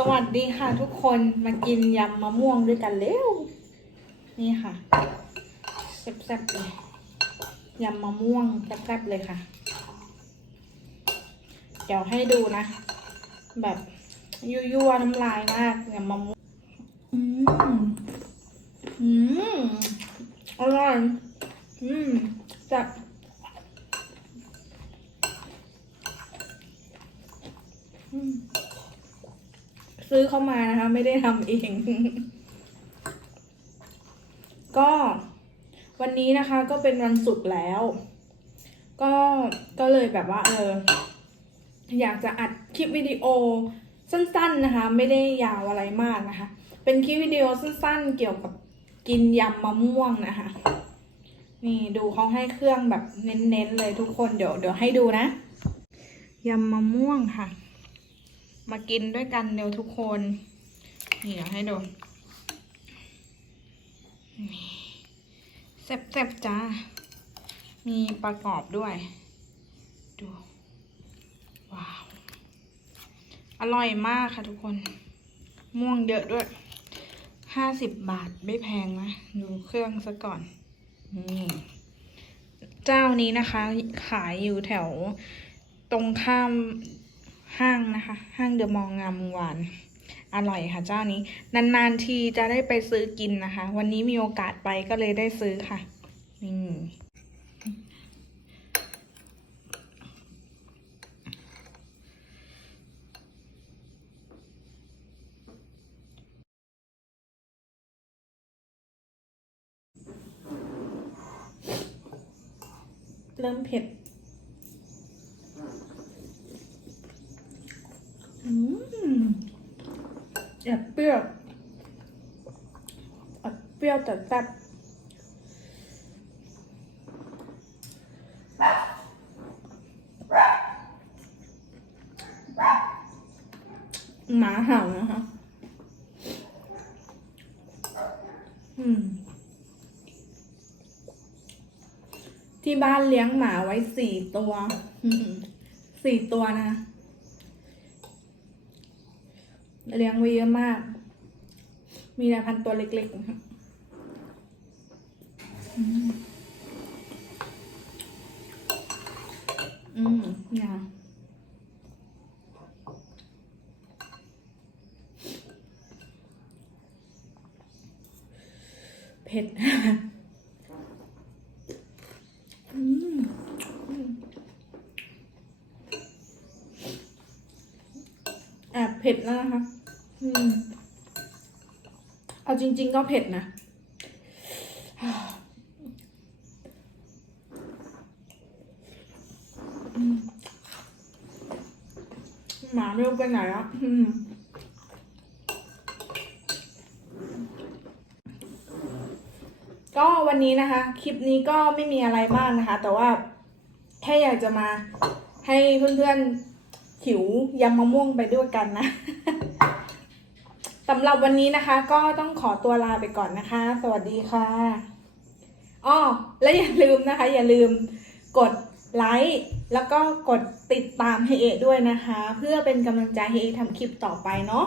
สวัสดีค่ะทุกคนมากินยำมะม่วงด้วยกันเร็ว นี่ค่ะแซ่บๆเลยยำมะม่วงแซ่บๆเลยค่ะ เดี๋ยวให้ดูนะ แบบยั่วๆน้ำลายมากยำมะม่วงอืมอืมอร่อย อืมจัดอืม ซื้อเข้ามานะคะ ไม่ได้ทำเอง ก็วันนี้นะคะก็เป็นวันศุกร์แล้ว ก็ก็เลยแบบว่า เออ อยากจะอัดคลิปวิดีโอสั้น ๆนะคะ ไม่ได้ยาวอะไรมากนะคะ เป็นคลิปวิดีโอสั้น ๆ เกี่ยวกับกินยำมะม่วงนะคะ นี่ดูเขาให้เครื่องแบบเน้นๆเลยทุกคนเดี๋ยวเดี๋ยวให้ดูนะยำมะม่วงค่ะ มากินด้วยกันเร็วทุกคน นี่เดี๋ยวให้ดูแซ่บๆจ้า มีประกอบด้วย ดู ว้าว อร่อยมากค่ะทุกคน ม่วงเยอะด้วย ห้าสิบบาทไม่แพงนะ ดูเครื่องซะก่อนนี่เจ้านี้นะคะ ขายอยู่แถวตรงข้าม ห้างนะคะ ห้างเดอะมองงามวงวานอร่อยค่ะเจ้านี้ นานๆทีจะได้ไปซื้อกินนะคะ วันนี้มีโอกาสไปก็เลยได้ซื้อค่ะนี่เริ่มเผ็ด อืม แอบเปรี้ยวแอบเปรี้ยวแต่แซ่บหมาเห่านะคะ อืม ที่บ้านเลี้ยงหมาไว้สี่ตัว สี่ตัวนะ เลี้ยงไว้เยอะมาก มีแต่พันตัวเล็กๆนะคะอืมอืมเนี่ยเผ็ดอืมอืมแอบเผ็ดแล้วนะคะ อืม เอาจริง ๆ ก็เผ็ดนะ หมาไม่รู้ไปไหนแล้วอืมก็วันนี้นะคะ คลิปนี้ก็ไม่มีอะไรมากนะคะ แต่ว่าแค่อยากจะมาให้เพื่อนๆ หิวยำมะม่วงไปด้วยกันนะ สำหรับวันนี้นะคะ ก็ต้องขอตัวลาไปก่อนนะคะ สวัสดีค่ะอ้อและอย่าลืมนะคะ อย่าลืมกดไลค์แล้วก็กดติดตามให้เอด้วยนะคะ เพื่อเป็นกำลังใจให้เอทำคลิปต่อไปเนาะ